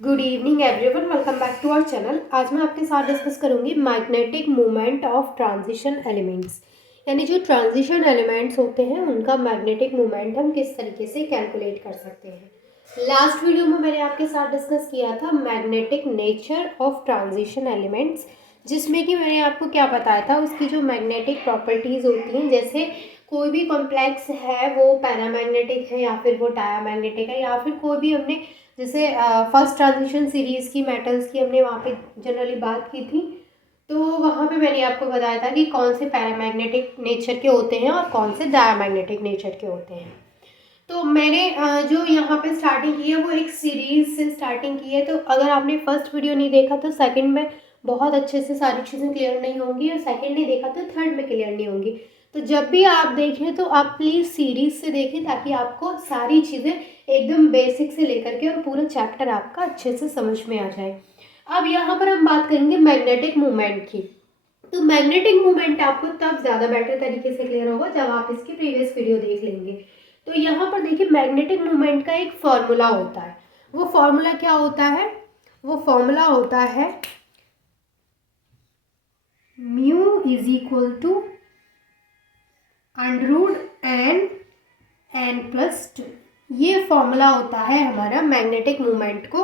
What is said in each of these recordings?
Good evening everyone, welcome back to our channel. आज मैं आपके साथ डिस्कस करूंगी magnetic movement of transition elements, यानी जो ट्रांजिशन एलिमेंट्स होते हैं उनका मैग्नेटिक मूवमेंट हम किस तरीके से कैलकुलेट कर सकते हैं। लास्ट वीडियो में मैंने आपके साथ डिस्कस किया था magnetic nature of transition elements, जिसमें कि मैंने आपको क्या बताया था, उसकी जो मैग्नेटिक प्रॉपर्टीज़ होती हैं, जैसे कोई भी कॉम्प्लेक्स है वो पैरामैग्नेटिक है या फिर वो डायामैग्नेटिक है, या फिर कोई भी हमने जैसे फर्स्ट ट्रांजिशन सीरीज़ की मेटल्स की हमने वहाँ पे जनरली बात की थी, तो वहाँ पे मैंने आपको बताया था कि कौन से पैरामैग्नेटिक नेचर के होते हैं और कौन से डायामैग्नेटिक नेचर के होते हैं। तो मैंने जो यहाँ पे स्टार्टिंग की है वो एक सीरीज़ से स्टार्टिंग की है, तो अगर आपने फर्स्ट वीडियो नहीं देखा तो सेकंड में बहुत अच्छे से सारी चीज़ें क्लियर नहीं होंगी, और सेकंड नहीं देखा तो थर्ड में क्लियर नहीं होंगी। तो जब भी आप देखें तो आप प्लीज़ सीरीज़ से देखें, ताकि आपको सारी चीज़ें एकदम बेसिक से लेकर के और पूरा चैप्टर आपका अच्छे से समझ में आ जाए। अब यहाँ पर हम बात करेंगे मैग्नेटिक मूवमेंट की। तो मैग्नेटिक मूवमेंट आपको तब ज़्यादा बेटर तरीके से क्लियर होगा जब आप इसकी प्रीवियस वीडियो देख लेंगे। तो यहाँ पर देखिए, मैग्नेटिक मूवमेंट का एक फॉर्मूला होता है। वो फॉर्मूला क्या होता है? वो फॉर्मूला होता है mu is equal to √n+2। ये फॉर्मूला होता है हमारा मैग्नेटिक मूवमेंट को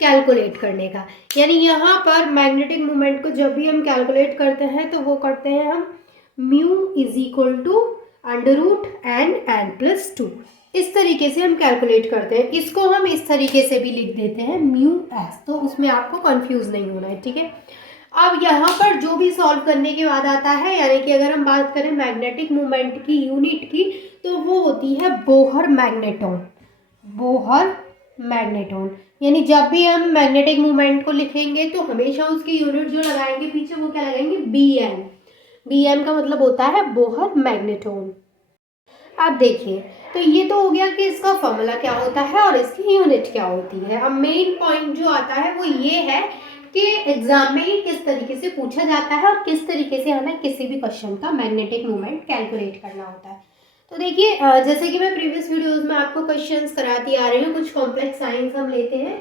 कैलकुलेट करने का। यानी यहाँ पर मैग्नेटिक मूवमेंट को जब भी हम कैलकुलेट करते हैं तो वो करते हैं हम mu is equal to √n+2। इस तरीके से हम कैलकुलेट करते हैं। इसको हम इस तरीके से भी लिख देते हैं म्यू एस, तो उसमें आपको कंफ्यूज नहीं होना है, ठीक है। अब यहाँ पर जो भी सॉल्व करने के बाद आता है, यानी कि अगर हम बात करें मैग्नेटिक मूवमेंट की यूनिट की, तो वो होती है बोहर मैग्नेटोन। बोहर मैग्नेटोन, यानी जब भी हम मैग्नेटिक मूवमेंट को लिखेंगे तो हमेशा उसकी यूनिट जो लगाएंगे पीछे, वो क्या लगाएंगे? BM। BM का मतलब होता है बोहर मैग्नेटोन। अब देखिए, तो ये तो हो गया कि इसका फॉर्मूला क्या होता है और इसकी यूनिट क्या होती है। अब मेन पॉइंट जो आता है वो ये है कि एग्जाम में ये किस तरीके से पूछा जाता है और किस तरीके से हमें किसी भी क्वेश्चन का मैग्नेटिक मूवमेंट कैलकुलेट करना होता है। तो देखिए, जैसे कि मैं प्रीवियस वीडियोस में आपको क्वेश्चंस कराती आ रही हूँ, कुछ कॉम्प्लेक्स साइंस हम लेते हैं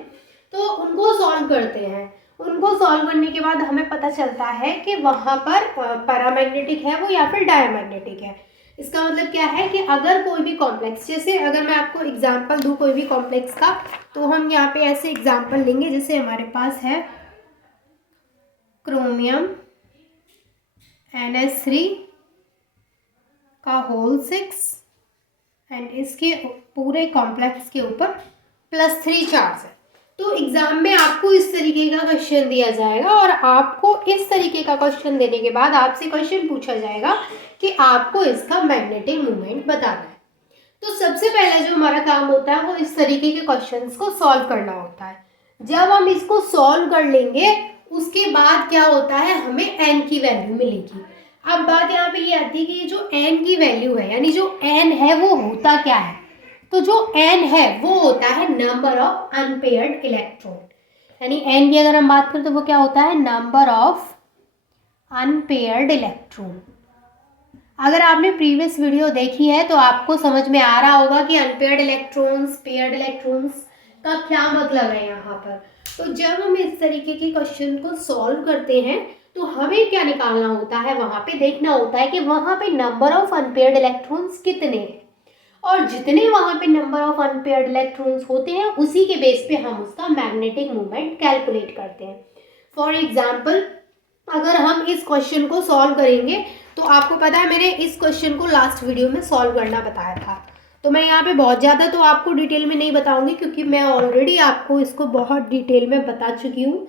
तो उनको सॉल्व करते हैं। उनको सॉल्व करने के बाद हमें पता चलता है कि वहाँ पर पैरामैग्नेटिक है वो या फिर डायामैग्नेटिक है। इसका मतलब क्या है कि अगर कोई भी कॉम्प्लेक्स, जैसे अगर मैं आपको एग्जांपल दूँ कोई भी कॉम्प्लेक्स का, तो हम यहाँ पे ऐसे एग्जांपल लेंगे। जैसे हमारे पास है क्रोमियम NH3 का होल 6 एंड इसके पूरे कॉम्प्लेक्स के ऊपर +3 चार्ज है। तो एग्जाम में आपको इस तरीके का क्वेश्चन दिया जाएगा, और आपको इस तरीके का क्वेश्चन देने के बाद आपसे क्वेश्चन पूछा जाएगा कि आपको इसका मैग्नेटिक मूवमेंट बताना है। तो सबसे पहले जो हमारा काम होता है वो इस तरीके के क्वेश्चंस को सॉल्व करना होता है। जब हम इसको सॉल्व कर लेंगे उसके बाद क्या होता है, हमें n की वैल्यू मिलेगी। अब बात यहाँ पे ये आती है कि ये जो n की वैल्यू है, यानी जो n है वो होता क्या है? तो जो n है वो होता है नंबर ऑफ अनपेयर्ड इलेक्ट्रॉन। यानी n की अगर हम बात करें तो वो क्या होता है? Number of unpaired electron. अगर आपने प्रीवियस वीडियो देखी है तो आपको समझ में आ रहा होगा कि अनपेयर्ड इलेक्ट्रॉन्स, पेयर्ड इलेक्ट्रॉन्स का क्या मतलब है यहाँ पर। तो जब हम इस तरीके के क्वेश्चन को सॉल्व करते हैं तो हमें क्या निकालना होता है, वहाँ पे देखना होता है कि वहाँ पे नंबर ऑफ अनपेयर्ड इलेक्ट्रॉन्स कितने हैं, और जितने वहाँ पे नंबर ऑफ अनपेयर्ड इलेक्ट्रॉन्स होते हैं उसी के बेस पे हम उसका मैग्नेटिक मूवमेंट कैलकुलेट करते हैं। फॉर एग्जाम्पल, अगर हम इस क्वेश्चन को सॉल्व करेंगे तो आपको पता है मैंने इस क्वेश्चन को लास्ट वीडियो में सॉल्व करना बताया था, तो मैं यहाँ पे बहुत ज़्यादा तो आपको डिटेल में नहीं बताऊंगी, क्योंकि मैं ऑलरेडी आपको इसको बहुत डिटेल में बता चुकी हूँ।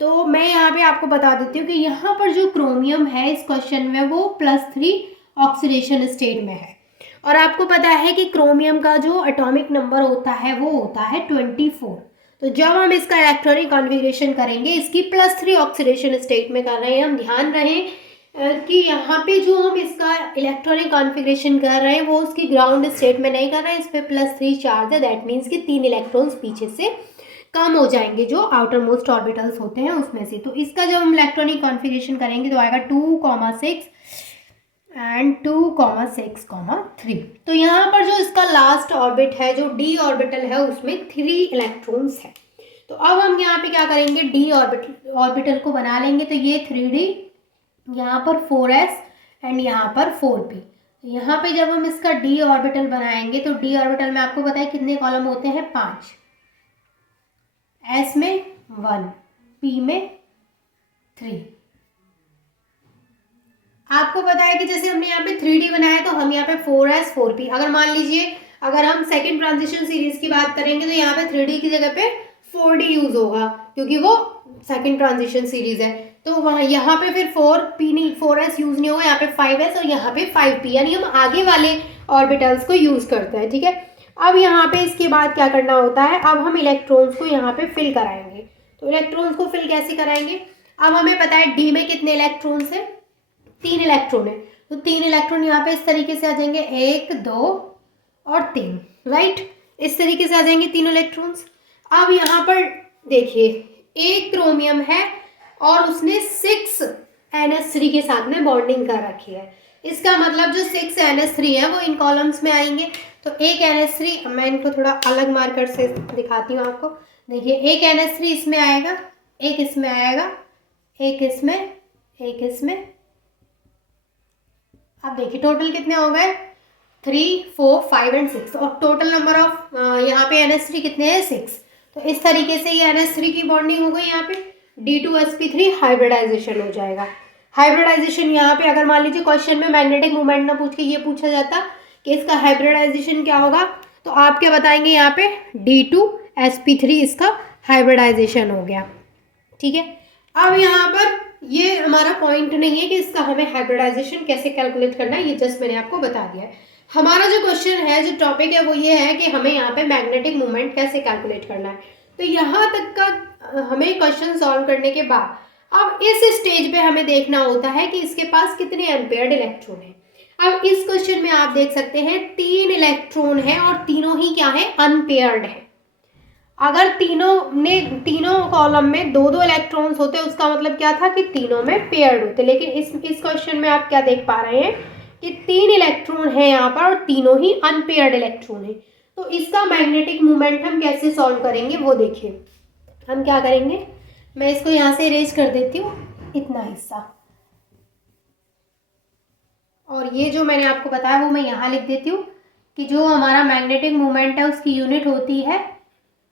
तो मैं यहाँ पे आपको बता देती हूँ कि यहाँ पर जो क्रोमियम है इस क्वेश्चन में वो +3 ऑक्सीडेशन स्टेट में है, और आपको पता है कि क्रोमियम का जो एटॉमिक नंबर होता है वो होता है 24। तो जब हम इसका इलेक्ट्रॉनिक कॉन्फ़िगरेशन करेंगे, इसकी +3 ऑक्सीडेशन स्टेट में कर रहे हैं हम, ध्यान रहे कि यहाँ पे जो हम इसका इलेक्ट्रॉनिक कॉन्फ़िगरेशन कर रहे हैं वो उसकी ग्राउंड स्टेट में नहीं कर रहे हैं, इस पर +3 चार्ज है। दैट मीन्स कि 3 इलेक्ट्रॉन्स पीछे से कम हो जाएंगे जो आउटर मोस्ट ऑर्बिटल्स होते हैं उसमें से। तो इसका जब हम इलेक्ट्रॉनिक कॉन्फ़िगरेशन करेंगे तो आएगा 2,6 एंड 2,6,3। तो यहाँ पर जो इसका लास्ट ऑर्बिट है, जो d ऑर्बिटल है, उसमें 3 इलेक्ट्रॉन्स है। तो अब हम यहाँ पे क्या करेंगे, डी ऑर्बिटल को बना लेंगे। तो ये 3D, यहाँ पर 4s एंड यहाँ पर 4p। यहाँ पे जब हम इसका डी ऑर्बिटल बनाएंगे तो डी ऑर्बिटल में आपको पता है कितने कॉलम होते हैं, 5, s में 1, p में 3। आपको पता है कि जैसे हमने यहाँ पे 3D बनाया तो हम यहाँ पे 4s 4p, अगर मान लीजिए अगर हम सेकंड ट्रांजिशन सीरीज की बात करेंगे तो यहाँ पे 3D की जगह पे 4D यूज होगा क्योंकि वो सेकंड ट्रांजिशन सीरीज है। तो वहाँ यहाँ पे फिर 4p नहीं, 4s यूज नहीं होगा, यहाँ पे 5s और यहाँ पे 5p, यानी हम आगे वाले ऑर्बिटल्स को यूज करते हैं। ठीक है, अब यहाँ पे इसके बाद क्या करना होता है, अब हम इलेक्ट्रॉन्स को यहाँ पे फिल कराएंगे। तो इलेक्ट्रॉन्स को फिल कैसे कराएंगे, अब हमें पता है डी में कितने इलेक्ट्रॉन्स है, 3 इलेक्ट्रॉन है। तो 3 इलेक्ट्रॉन यहाँ पे इस तरीके से आ जाएंगे, 1 2 और 3, राइट, इस तरीके से आ जाएंगे 3 इलेक्ट्रॉन्स। अब यहाँ पर देखिए एक क्रोमियम है और उसने 6 NH3 के साथ में बॉन्डिंग कर रखी है। इसका मतलब जो 6 NH3 है वो इन कॉलम्स में आएंगे। तो एक NH3, मैं इनको थोड़ा अलग मार्कर से दिखाती हूँ आपको। देखिए एक NH3 इसमें आएगा, एक इसमें आएगा, एक इसमें, एक इसमें। अब देखिए टोटल कितने हो गए, 3 4 5 एंड 6, और टोटल नंबर ऑफ यहाँ पे NH3 कितने हैं, 6। तो इस तरीके से ये NH3 की बॉन्डिंग हो गई। यहाँ पे D2sp3 हाइब्रिडाइजेशन हो जाएगा। हाइब्रिडाइजेशन यहाँ पे अगर मान लीजिए क्वेश्चन में मैग्नेटिक मोमेंट ना पूछ के ये पूछा जाता कि इसका हाइब्रिडाइजेशन क्या होगा, तो आप क्या बताएंगे, यहाँ पे D2sp3 इसका हाइब्रिडाइजेशन हो गया। ठीक है, अब यहाँ पर ये हमारा पॉइंट नहीं है कि इसका हमें हाइब्रिडाइजेशन कैसे कैलकुलेट करना है, ये जस्ट मैंने आपको बता दिया है। हमारा जो क्वेश्चन है, जो टॉपिक है, वो ये है कि हमें यहाँ पे मैग्नेटिक मोमेंट कैसे कैलकुलेट करना है। तो यहाँ तक का हमें क्वेश्चन सॉल्व करने के बाद अब इस स्टेज पे हमें देखना होता है कि इसके पास कितने अनपेयर्ड इलेक्ट्रॉन है। अब इस क्वेश्चन में आप देख सकते हैं 3 इलेक्ट्रॉन है और तीनों ही क्या है, अनपेयर्ड है। अगर तीनों कॉलम में 2-2 इलेक्ट्रॉन्स होते, उसका मतलब क्या था कि तीनों में पेयर्ड होते। लेकिन इस क्वेश्चन में आप क्या देख पा रहे हैं कि 3 इलेक्ट्रॉन है यहाँ पर और तीनों ही अनपेयर्ड इलेक्ट्रॉन है। तो इसका मैग्नेटिक मोमेंट हम कैसे सॉल्व करेंगे वो देखिए। हम क्या करेंगे, मैं इसको यहाँ से इरेज कर देती हूँ, इतना हिस्सा, और ये जो मैंने आपको बताया वो मैं यहाँ लिख देती हूँ कि जो हमारा मैग्नेटिक मोमेंट है उसकी यूनिट होती है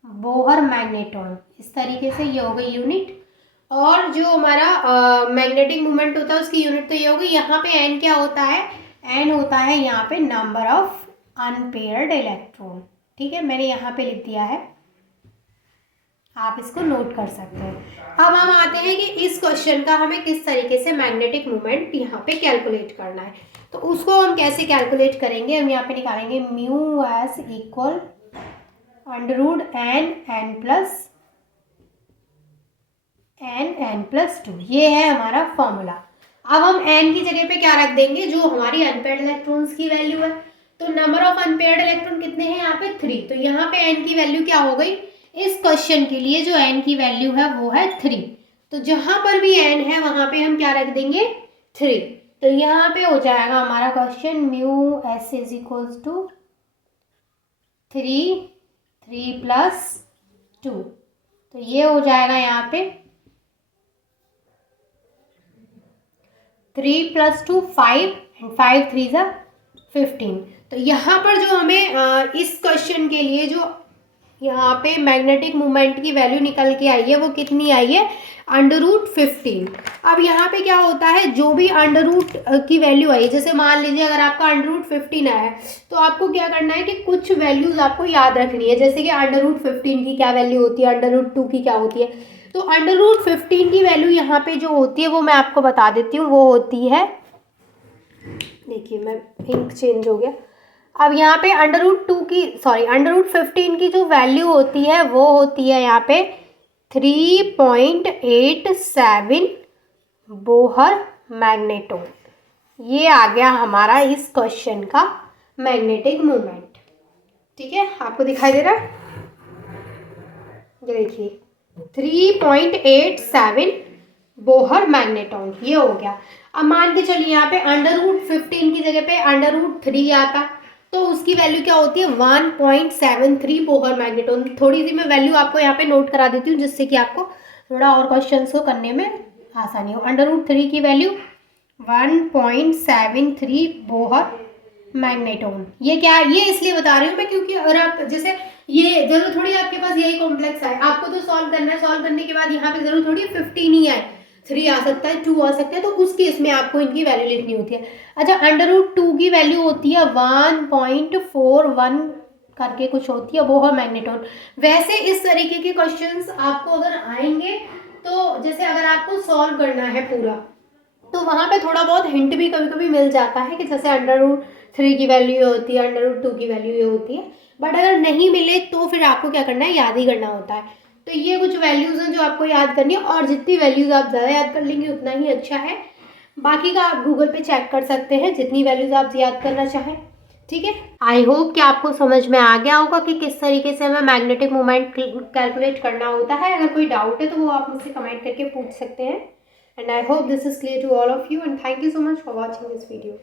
बोहर मैग्नेटॉन। इस तरीके से ये हो गई यूनिट, और जो हमारा मैग्नेटिक मोमेंट होता है उसकी यूनिट तो ये होगी। यहाँ पे एन क्या होता है, एन होता है यहाँ पे नंबर ऑफ अनपेयर्ड इलेक्ट्रॉन। ठीक है, मैंने यहाँ पे लिख दिया है, आप इसको नोट कर सकते हैं। अब हम आते हैं कि इस क्वेश्चन का हमें किस तरीके से मैग्नेटिक मोमेंट यहाँ पे कैलकुलेट करना है। तो उसको हम कैसे कैलकुलेट करेंगे, हम यहाँ पे निकालेंगे म्यू एस इक्वल n+2, ये है हमारा फॉर्मूला। अब हम n की जगह पे क्या रख देंगे, जो हमारी अनपेयर्ड इलेक्ट्रॉन्स की वैल्यू है। तो नंबर ऑफ अनपेयर्ड इलेक्ट्रॉन कितने हैं यहाँ पे, 3। तो यहाँ पे n की वैल्यू क्या हो गई, इस क्वेश्चन के लिए जो n की वैल्यू है वो है 3। तो जहां पर भी n है वहां पे हम क्या रख देंगे, 3। तो यहाँ पे हो जाएगा हमारा question mu S is equals to 3+2। तो ये हो जाएगा यहाँ पे 3+2 5 एंड 5 3 ज़ा 15। तो यहाँ पर जो हमें इस क्वेश्चन के लिए जो यहाँ पे मैग्नेटिक मोमेंट की वैल्यू निकल के आई है वो कितनी आई है, √15। अब यहाँ पे क्या होता है, जो भी अंडर की वैल्यू आई, जैसे मान लीजिए अगर आपका √15 आया है तो आपको क्या करना है कि कुछ वैल्यूज आपको याद रखनी है। जैसे कि √15 की क्या वैल्यू होती है, √2 की क्या होती है। तो √15 की वैल्यू यहाँ पे जो होती है वो मैं आपको बता देती हूँ, वो होती है, देखिए मैं इंक चेंज हो गया। अब यहाँ पे √15 की जो वैल्यू होती है वो होती है यहाँ पे 3.87 बोहर मैग्नेटॉन। ये आ गया हमारा इस क्वेश्चन का मैग्नेटिक मोमेंट। ठीक है, आपको दिखाई दे रहा है, ये देखिए 3.87 बोहर मैग्नेटॉन, ये हो गया। अब मान के चलिए यहाँ पे √15 की जगह पे √3 आता, तो उसकी वैल्यू क्या होती है 1.73 बोहर मैग्नेटॉन। थोड़ी सी मैं वैल्यू आपको यहाँ पे नोट करा देती हूँ जिससे कि आपको थोड़ा और क्वेश्चंस को करने में आसानी हो। √3 की वैल्यू 1.73 बोहर मैग्नेटॉन। ये क्या है, ये इसलिए बता रही हूँ मैं क्योंकि अगर आप जैसे ये जरूर थोड़ी आपके पास यही कॉम्प्लेक्स है, आपको तो सॉल्व करना है, सॉल्व करने के बाद यहाँ पे जरूर थोड़ी 15 ही आए, 3 आ सकता है, 2 आ सकता है, तो उस केस में आपको इनकी वैल्यू लिखनी होती है। अच्छा, √2 की वैल्यू होती है 1.41 करके कुछ होती है बोहर मैग्नेटॉन। वैसे इस तरीके के क्वेश्चंस आपको अगर आएंगे तो जैसे अगर आपको सॉल्व करना है पूरा तो वहाँ पे थोड़ा बहुत हिंट भी कभी कभी मिल जाता है कि जैसे √3 की वैल्यू ये होती है, √2 की वैल्यू ये होती है। बट अगर नहीं मिले तो फिर आपको क्या करना है, याद ही करना होता है। तो ये कुछ वैल्यूज़ हैं जो आपको याद करनी है, और जितनी वैल्यूज़ आप ज़्यादा याद कर लेंगे उतना ही अच्छा है। बाकी का आप गूगल पे चेक कर सकते हैं जितनी वैल्यूज़ आप याद करना चाहें। ठीक है, आई होप कि आपको समझ में आ गया होगा कि किस तरीके से हमें मैग्नेटिक मोमेंट कैलकुलेट करना होता है। अगर कोई डाउट है तो वो आप मुझसे कमेंट करके पूछ सकते हैं। And I hope this is clear to all of you, and thank you so much for watching this video.